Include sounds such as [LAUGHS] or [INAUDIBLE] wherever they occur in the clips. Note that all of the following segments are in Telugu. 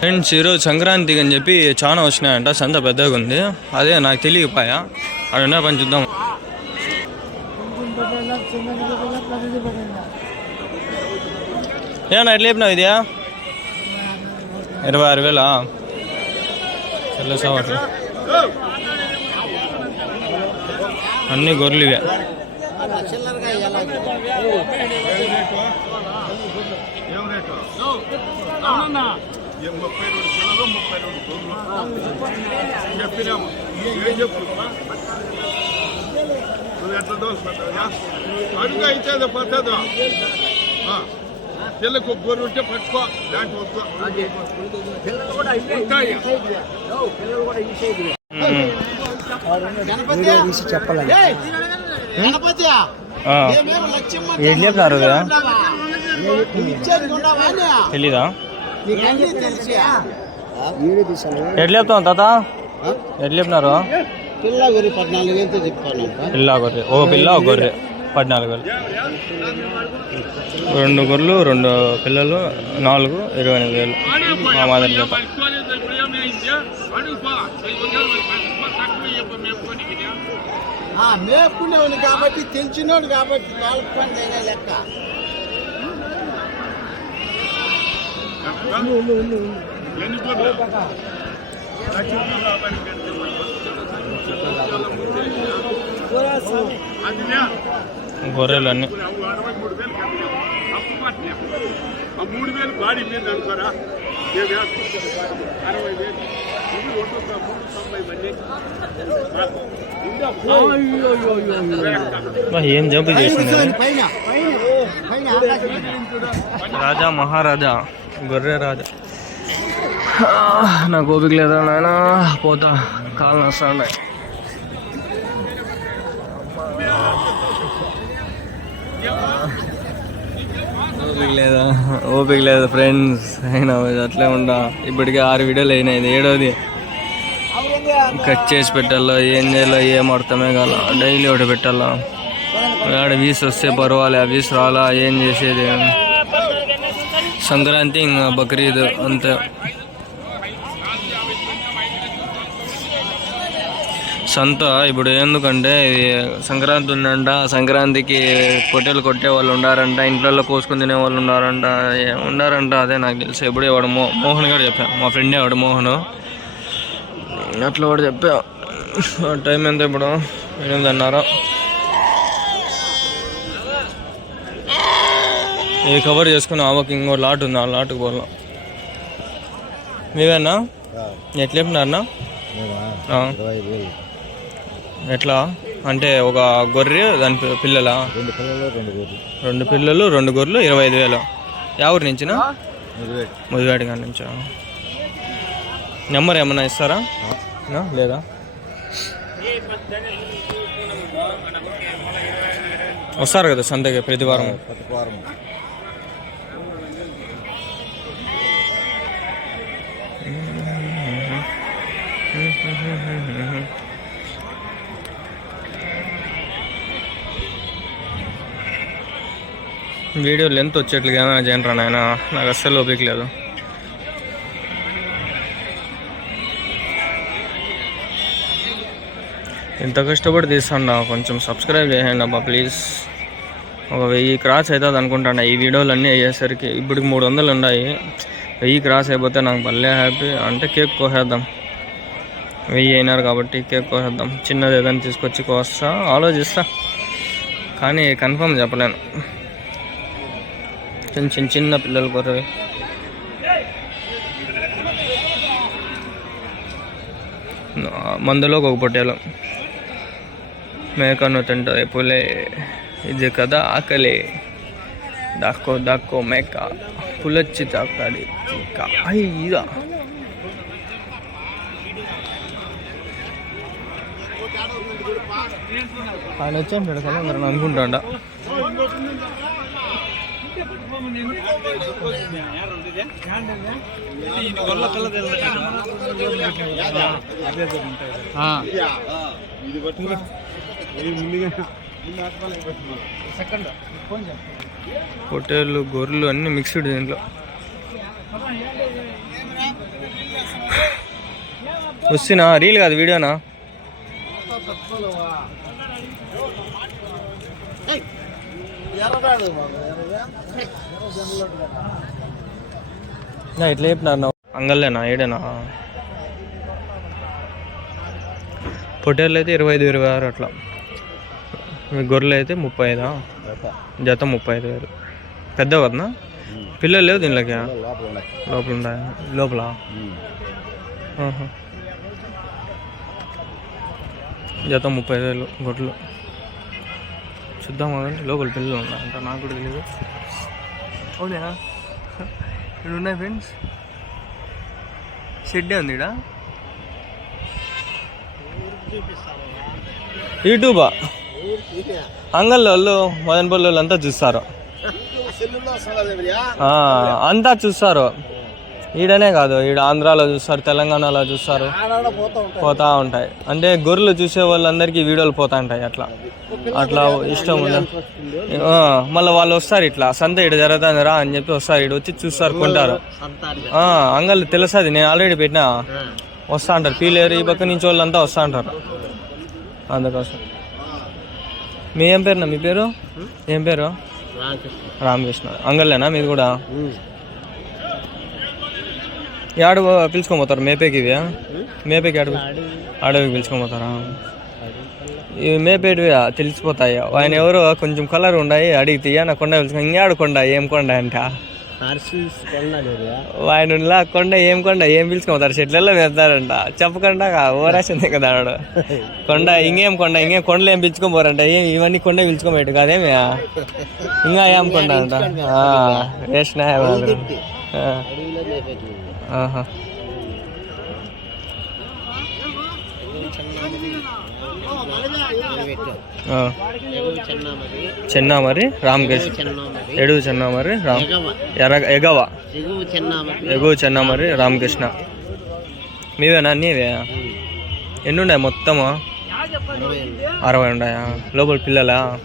ఫ్రెండ్స్ ఈరోజు సంక్రాంతికి అని చెప్పి చాలా వచ్చినాయంట. సంత పెద్దగా ఉంది. అదే నాకు తెలియపాయా అక్కడ ఉన్న పని చూద్దాం. ఏమన్నా ఎట్లా చెప్పినావు ఇది ఇరవై ఆరు వేలా? చల్ల సావట్లు అన్ని గొర్రెలు ఇవే ఏం ముప్పై రెండు కిలోలు ముప్పై రెండు గొర్రెలు చెప్పినాము ఏం చెప్పు నువ్వు ఎట్లా దోసుకుంటావా అడుగు అయితే పట్టదు పిల్లకు గొర్రె ఉంటే పట్టుకో దాంట్లో వద్దు. ఏం కదా తెలీదా? ఎట్లా చెప్తాం తాత? ఎట్లా చెప్పినారు పిల్ల గురి పద్నాలుగు వేలతో చెప్తాను పిల్ల గొర్రె. ఓ పిల్ల ఒక గొర్రె. పద్నాలుగు వేలు. రెండు గొర్రెలు రెండు పిల్లలు నాలుగు ఇరవై ఎనిమిది వేలు. మా మాదిరి మేపుకునేవాడు కాబట్టి తెలిసినోడు కాబట్టి కాల్పండి అయినా లెక్క ఎన్ని గొర్రెలు అదిలే గొర్రెలు అన్ని అరవై మూడు వేలు కట్టినాం. అప్పు పట్టినాం. ఆ మూడు వేలు బాడీ మీద అనుకోరా నేను వేసుకుంటాను. అరవై వేలు ఇది రెండు వందల మూడు తొంభై మంది మాకు. ఇంకా బా, ఏం జంప్ చేసింది రాజా మహారాజా గొర్రె రాజా. నాకు ఓపిక లేదా నాయన? పోతా. కాలు నస్తున్నాయి ఓపిక లేదా? ఓపిక లేదు ఫ్రెండ్స్ అయినా అట్లే ఉండా. ఇప్పటికే ఆరు వీడియోలు అయినాయి. ఇది ఏడోది. కట్ చేసి పెట్టాలా? ఏం చేయాలో ఏం అర్థమే కాల. డైలీ ఒకటి పెట్టాలా? ఆడ వీస్ వస్తే పర్వాలే. ఆ వీస్ రాలా? ఏం చేసేది? సంక్రాంతి ఇంకా బక్రీద్ అంతే. సంత ఇప్పుడు ఎందుకంటే ఇది సంక్రాంతి ఉందంట. సంక్రాంతికి పొట్టెలు కొట్టే వాళ్ళు ఉండారంట. ఇంట్లో కోసుకుని తినే వాళ్ళు ఉన్నారంట ఉండారంట. అదే నాకు తెలుసు. ఎప్పుడే వాడు మో మోహన్ గారు చెప్పాను మా ఫ్రెండ్ వాడు మోహన్. అట్లా వాడు చెప్పా. టైం ఎంత ఇప్పుడు? ఎనిమిదిన్నర ఇది కవర్ చేసుకుని ఆవకి ఇంకో లాట్ ఉంది. ఆ లాట్కి పోదాం. మీవేనా? ఎట్లా చెప్పినారన్నా. ఎట్లా? అంటే ఒక గొర్రె దాని పిల్లలా? రెండు పిల్లలు రెండు గొర్రెలు. రెండు పిల్లలు రెండు గొర్రెలు ఇరవై ఐదు వేలు. ఎవరి నుంచినా? ముదివాడి. కాడి నుంచా? నెంబర్ ఏమన్నా ఇస్తారా? లేదా? వస్తారు కదా సంతకి ప్రతి వారం కొత్త వారం [LAUGHS] వీడియో లెంత్ వచ్చేట్లుగా ఏమైనా చేయండి నాయన. నాకు అస్సలు ఓపిక లేదు. ఎంత కష్టపడి తీస్తాను కొంచెం సబ్స్క్రైబ్ చేయండి అబ్బా ప్లీజ్ ఒక వెయ్యి క్రాస్ అవుతుంది అనుకుంటాను ఈ వీడియోలు అన్నీ అయ్యేసరికి. ఇప్పటికి మూడు వందలు ఉన్నాయి. వెయ్యి క్రాస్ అయిపోతే నాకు భలే హ్యాపీ అంటే కేక్ కోసేద్దాం. వెయ్యి అయినారు కాబట్టి కేక్ కోసేద్దాం. చిన్నది ఏదైనా తీసుకొచ్చి కోస్తా. ఆలోచిస్తా. కానీ కన్ఫర్మ్ చెప్పలేను. చిన్న చిన్న చిన్న పిల్లల కొరవి మందులో ఒక పొట్టేలు. మేకను తింటుంది పులే. ఇది కదా ఆకలి. దాక్కో దాక్కో మేక. పులొచ్చి తాకాలి ఇంకా ఇదా ఆయన వచ్చాడు కదా నేను అనుకుంటాండ. పొట్టేళ్ళు గొర్రెలు అన్ని మిక్స్డ్ దీంట్లో. వస్తున్నా రీల్ కాదు వీడియోనా? ఇట్లా బాబు, నా చెప్పినారు అంగల్లేనా ఏడేనా పొట్టేళ్ళు అయితే ఇరవై ఐదు ఇరవై ఆరు అట్లా. గొర్రెలు అయితే ముప్పై ఐదా? జత ముప్పై ఐదు వేలు. పెద్ద కదనా? పిల్లలు లేవు దీనిలోకి? లోపల ఉన్నాయా లోపల? జత ముప్పై ఐదు వేలు గొడ్లు చూద్దాం కదండి లోపల పిల్లలు ఉన్నాయంట నాకు కూడా తెలియదు అవునా? ఇక్కడ ఉన్నాయి ఫ్రెండ్స్ షెడ్ ఉంది ఇక్కడ యూట్యూబా? అంగల్లో వాళ్ళు మదనపల్లి వాళ్ళు అంతా చూస్తారు అంతా చూస్తారు. ఈడనే కాదు ఈడ ఆంధ్రాలో చూస్తారు తెలంగాణలో చూస్తారు. పోతా ఉంటాయి. అంటే గొర్రెలు చూసే వాళ్ళందరికీ వీడియోలు పోతా ఉంటాయి అట్లా. అట్లా ఇష్టం ఉందా మళ్ళీ వాళ్ళు వస్తారు ఇట్లా సంత ఇటు జరుగుతుంది రా అని చెప్పి వస్తారు ఇటు వచ్చి చూస్తారు కొంటారు. అంగళ్ళు తెలుస్తుంది నేను ఆల్రెడీ పెట్టినా. వస్తా అంటారు. పీలేరు ఈ పక్క నుంచి వాళ్ళంతా వస్తా అంటారు. అందుకోసం. మీ ఏం పేరునా? మీ పేరు? ఏం పేరు? రామకృష్ణ. అంగళ్ళేనా మీది కూడా? యాడు పిలుచుకొని పోతారు మేపేకి ఇవి? మేపేకి ఆడు అడవికి పిలుచుకొని పోతారా ఇవి మేపేటివి? తెలిసిపోతాయి? ఆయన ఎవరో కొంచెం కలర్ ఉన్నాయి అడిగితే నా కొండ పిలుచుకొని ఇంకాడు కొండ? ఏం కొండ అంట? ఆయన కొండ ఏం కొండ? ఏం పిలుచుకోతారు చెట్లలో వేస్తారంట. చెప్పకుండా ఓరాసింది కదా ఆడు కొండ ఇంకేం కొండ? ఇంకేం కొండలు ఏం పిలుచుకొని పోరంట ఏం ఇవన్నీ కొండ పిలుచుకోబెట్టు కాదేమి ఇంకా ఏం కొండ అంట? వేసిన. ఆహా. ఆ. చెన్నా మరి రామకృష్ణ. ఎడుగు చెన్నా మరి రామ్ ఎగవ. ఎగువ చెన్నా మరి రామకృష్ణ. మీవేనా? నీవే? ఎన్ని ఉన్నాయి మొత్తము? అరవై ఉన్నాయా లోపల పిల్లలా?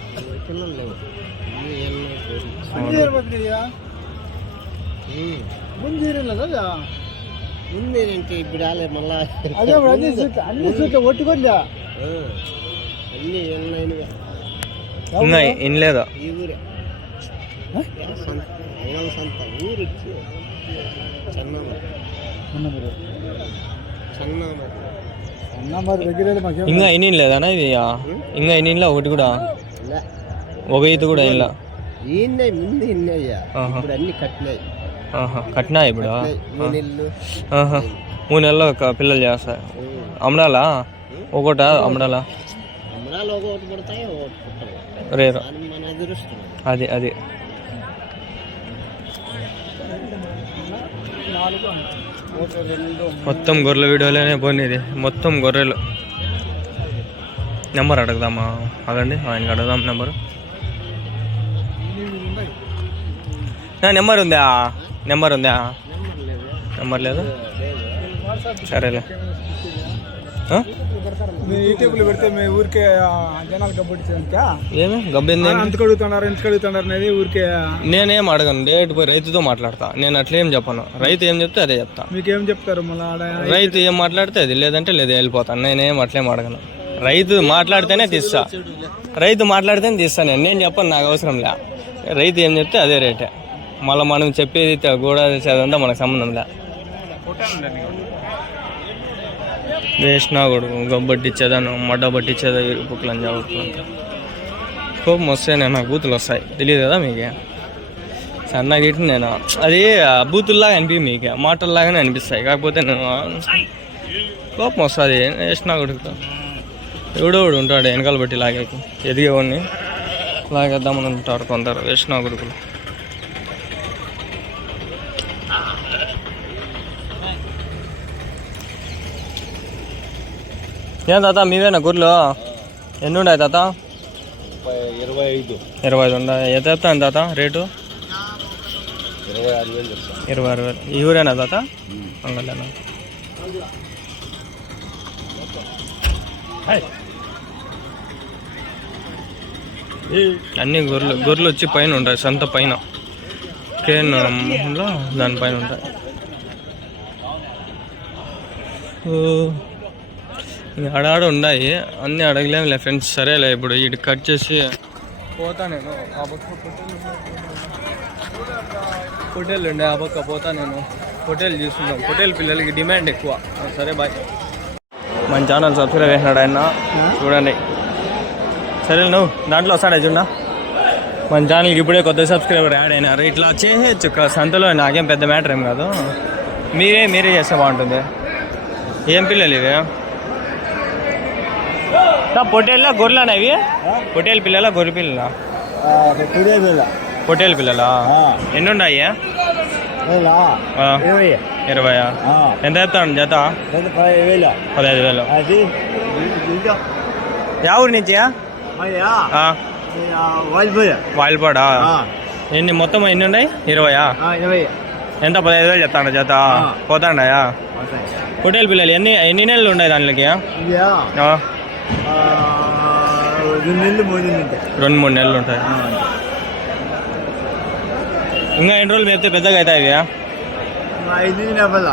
ముంజీరు లేదా ముందేనంటే ఇప్పుడు రాలే మళ్ళా. అదే అన్ని సూట్ అన్ని సూట్ ఒట్టుకోలే అన్ని ఎన్నైనగా ఇంకా ఇన్లేదా? ఈ ఊరే. సంత ఊరు వచ్చి చెన్నమ్మ. చెన్నమ్మ. అన్న మరి దగ్గర ఇంకా ఇన్ని లేదానా ఇది? ఇంకా ఇన్నిలా ఒకటి కూడా? లే ఒక ఈత కూడా ఇన్లా? ఈయన్నే ముందు ఇన్నయ్యా. ఇప్పుడు అన్ని కట్టినాయి. కట్నా ఇప్పుడు? మూడు నెలలు. ఒక పిల్లలు చేస్తారు అమ్మడాలా ఒకట రేరు. అది అది మొత్తం గొర్రెల వీడియోలోనే పోనీది. మొత్తం గొర్రెలు. నెంబర్ అడుగుదామా? అదండి ఆయనకి అడుగుదాం నెంబరు. నా నెంబర్ ఉందా? నెంబర్ ఉందా? నెంబర్ లేదు. సరేలే. యూట్యూబ్లో పెడితే మీ ఊరికే ఆ, జనాలు కబ్బట్టించడానికా ఏమి? గబ్బింది ఎందుకు అడుగుతున్నారు ఎందుకు అడుగుతున్నారు అనేది ఊరికే నేనేం అడగను. డైరెక్ట్ పోయి రైతుతో మాట్లాడతా. నేను అట్లేం చెప్పను. రైతు ఏం చెప్తే అదే చెప్తా. మీకేం చెప్తారు మళ్ళీ ఆడ రైతు ఏం మాట్లాడితే అది లేదంటే లేదు వెళ్ళిపోతాను. నేనేం అట్లేం అడగను. రైతు మాట్లాడితేనే తీస్తా. రైతు మాట్లాడితేనే తీస్తా నేను. నేను చెప్పను నాకు అవసరం లే. రైతు ఏం చెప్తే అదే రేటే. మళ్ళీ మనం చెప్పేది త- కూడా చదంతా మనకు సంబంధం లే. వేసినా కొడుకు గబ్బట్టిచ్చేదాను మడ్డ పట్టించేదా అని చదువుతున్నా కోపం వస్తాయి నేను నాకు బూతులు వస్తాయి. తెలియదు కదా మీకు? సన్నగా ఇటు నేను. అది బూతుల్లాగా అనిపి మీకు. మాటల్లాగానే అనిపిస్తాయి. కాకపోతే నేను కోపం వస్తుంది. వేసినా కొడుకు. ఎవడోడు ఉంటాడు వెనకాల బట్టి లాగేకి. ఎదిగేవాడిని లాగేద్దామని ఉంటారు కొందరు వేసినా కొడుకులు. ఏం తాత మీవేనా గుర్లు? ఎన్ని ఉన్నాయి తాత? ఇరవై ఐదు. ఇరవై ఐదు ఉన్నాయి ఎంత చెప్తాను తాత రేటు? ఇరవై ఆరు వేలు ఇరవై ఆరు వేలు ఈ ఊరేనా తాత? అంగళ్ళేనా అన్ని గొర్రెలు గొర్రెలు వచ్చి పైన ఉంటాయి సంత పైన. కేన్ దానిపైన ఉంటాయి. ఓ, ఆడాడ ఉన్నాయి. అన్నీ అడగలేములే ఫ్రెండ్స్. సరేలే ఇప్పుడు ఇటు కట్ చేసి పోతా నేను. ఆ పక్క హోటల్ ఉండే ఆ పక్క పోతా నేను. హోటల్ చూసుకుందాం. హోటల్ పిల్లలకి డిమాండ్ ఎక్కువ. సరే బాయ్. మన ఛానల్ సబ్స్క్రైబ్ చేసినాడు ఆయన. చూడండి. సరే నువ్వు దాంట్లో వస్తాడా చూడ మన ఛానల్కి ఇప్పుడే కొత్త సబ్స్క్రైబర్ యాడ్ అయినారు. ఇట్లా చేయొచ్చు సంతలో నాకేం పెద్ద మ్యాటర్ ఏం కాదు. మీరే మీరే చేస్తే బాగుంటుంది. ఏం పిల్లలు ఇవి? పొట్టేళ్ళ గొర్రెలు ఇవి పొట్టేలు పిల్లల గొర్రె పిల్లల పొట్టేలు పిల్లలా ఎన్ని ఉన్నాయి ఆ, ఇరవయా ఎంత చెప్తాను జత పదహైదు వేలు అది యా ఊరి నుంచి ఆ, వాలిపోయా వాయిల్పాడా ఎన్ని మొత్తం ఎన్ని ఉన్నాయి ఇరవయా ఇరవై ఎంత పదహైదు వేలు చెప్తాను జత పోతాండాయా పొట్టేలు పిల్లలు ఎన్ని ఎన్ని నెలలు ఉన్నాయి దానికి ఇదా ఆ, రెండు నెలలు మూడు నెలలు రెండు మూడు నెలలు ఉంటాయి ఇంకా ఎన్ని రోజులు మేపితే పెద్దగా అవుతాయి ఇవి ఐదు నెలలు అవ్వాలి?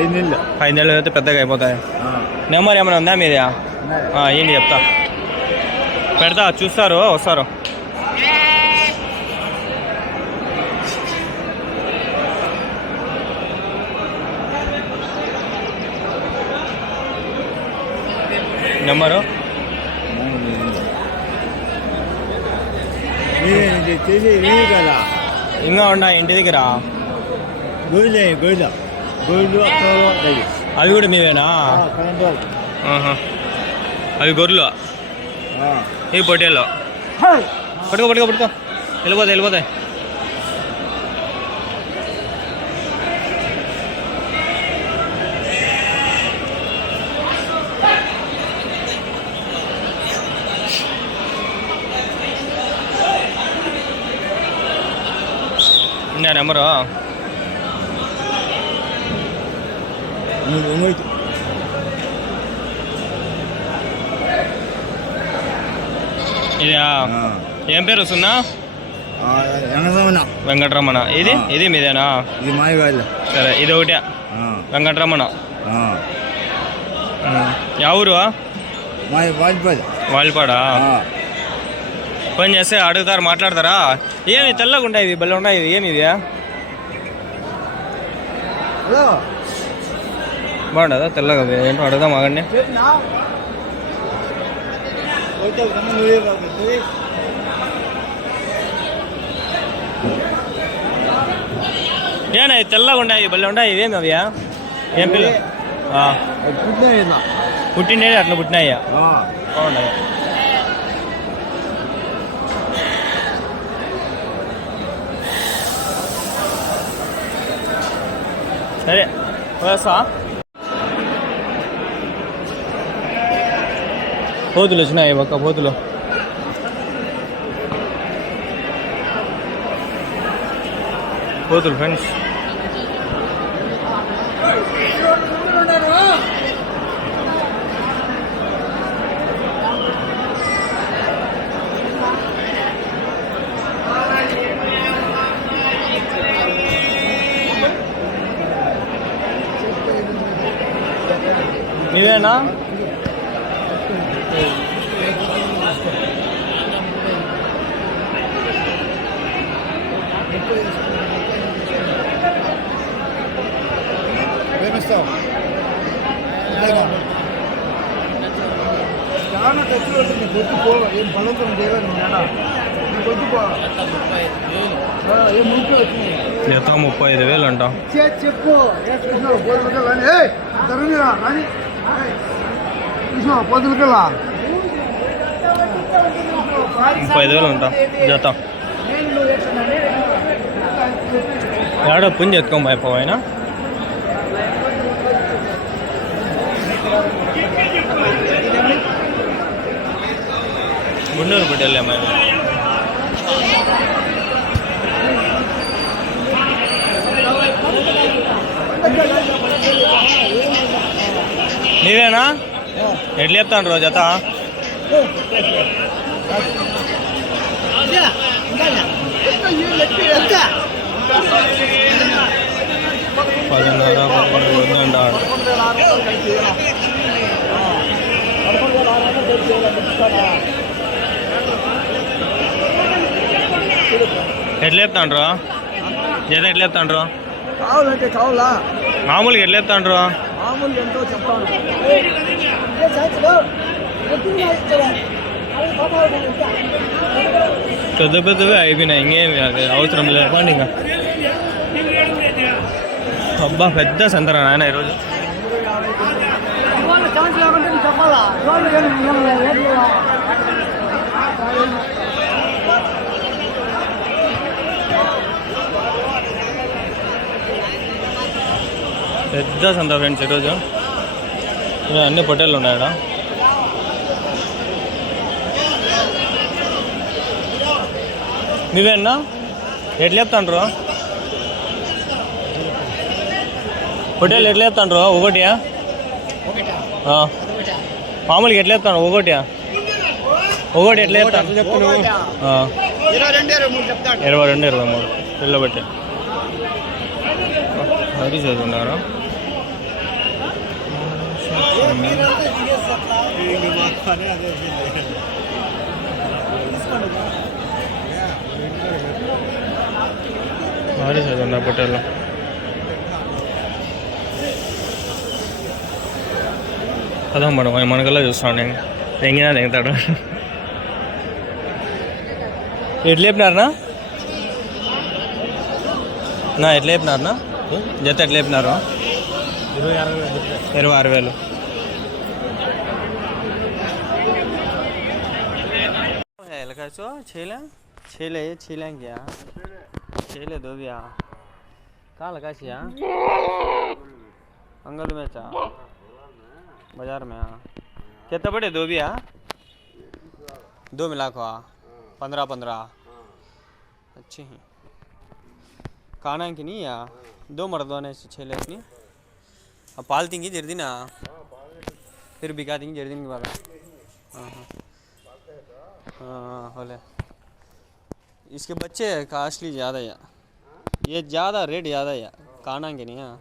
ఐదు నెలలు. ఐదు నెలలు అయితే పెద్దగా అయిపోతాయి. నెంబర్ ఏమైనా ఉందా మీది? ఏంటి చెప్తా. పెడతా చూస్తారు వస్తారు. నెంబరు? కదా ఇంకా ఉండా ఇంటి దగ్గర? అవి కూడా మీవేనా. అవి గొర్రెలు? ఈ పొట్టేళ్ళు పట్టుకో పట్టుకో పట్టుకో. వెళ్ళిపోతాయి వెళ్ళిపోతాయి. నా నెంబరు. ఇది? ఏం పేరు వస్తుందా ఎంగసమన వెంకటరమణ. ఇది. ఇది మీదేనా? ఇది మాయగాళ్ళు. సరే ఇది ఒకటే. వెంకటరమణ. యా ఊరు? వాల్పాడా. ఫోన్ చేస్తే అడుగుతారు మాట్లాడతారా? ఏమి తెల్లగా ఇవి భలే ఉన్నాయి ఇవి ఏమి హలో. బాగుండదా? తెల్లగా? ఏంటో అడుగుదాం ఆగండి. ఏనా తెల్లగా ఉన్నాయి భలే ఉన్నాయి. ఇవేమి అవి ఏం పిల్ల? పుట్టిండేది అట్లా పుట్టినాయ్యా? బాగున్నాయి సరే వస్తా పోతులు వచ్చినాయి ఒక్క పోతులు. పోతులు ఫ్రెండ్స్ నీవేనా? ప్రేమిస్తావు. చాలా ఖర్చు ఉంటుంది. పొద్దు పో ఏం బలవంతం చేయలేదు నేను పొద్దు పో. ఆ, ఏం జత ముప్పై ఐదు వేలు అంట చే చెప్పు తరుణిరా రాని. కృష్ణ ముప్పై ఐదు వేలు అంట జత ఏడో పుంజి ఎత్తుకోం అయిపోయినా గుండూరు నీవేనా? ఎట్లా చెప్తాను రోజు జత? పదిన్నర పదకొండు అంటాడు ఎట్లా చెప్తాండ్రు? జత ఎట్లా చెప్తాండ్రు? కావాలంటే కావాలా? మామూలుగా ఎట్లా చెప్తాండ్రు? మామూలు ఎంతో చెప్తాను. పెద్ద పెద్దవే అయిపోయినాయి ఇంకేమి అది అవసరం లేదు. ఇంకా. అబ్బా పెద్ద సంతరా నాయన ఈరోజు. ఛాన్స్ లేకుంటే చెప్పాలా? పెద్ద సంత ఫ్రెండ్స్ ఈరోజు. ఇలా అన్ని పొట్టేళ్ళు ఉన్నాయా నువ్వేనా? ఎట్లా చెప్తాండ్రు? పొట్టేళ్ళు ఎట్లా చెప్తాండ్రు? ఒకటియా. మామూలుగా ఎట్లా చెప్తాను? ఒకటియా? ఒకటి ఎట్లా చెప్తాను. ఇరవై రెండు ఇరవై మూడు చెప్తాడు. ఇరవై రెండు ఇరవై మూడు. పిల్ల బట్టి అది చదువుతున్నారు భారీ చదువున్నా పొట్టేళ్ళు కదా మనం మనకల్లా చూస్తాను నేను తెంగినా తెంగుతాడు. ఎట్లా చెప్పినారనా నా ఎట్లా చెప్పినారనా జత ఎట్లా చెప్పినారు ఇరవై అరవై ఇరవై ఆరు వేలు. കുറച്ചോ ശീല ശീല ശീലങ്കിയാ ശീല ദോവിയാ काल काशिया अंगल में चा बाज़ार में हाँ कितने बड़े दो भी हाँ दो मिला खो पंद्रह पंद्रह अच्छे हैं खाना की नहीं यार दो मर्दों ने छः लेस नहीं अब पाल देंगे जर्दी ना फिर बिका देंगी जर्दी के बाद हाँ हाँ ہاں بولے اس کے بچے کاسٹلی زیادہ یا یہ زیادہ ریٹ زیادہ یا کانا کے نہیں ہاں۔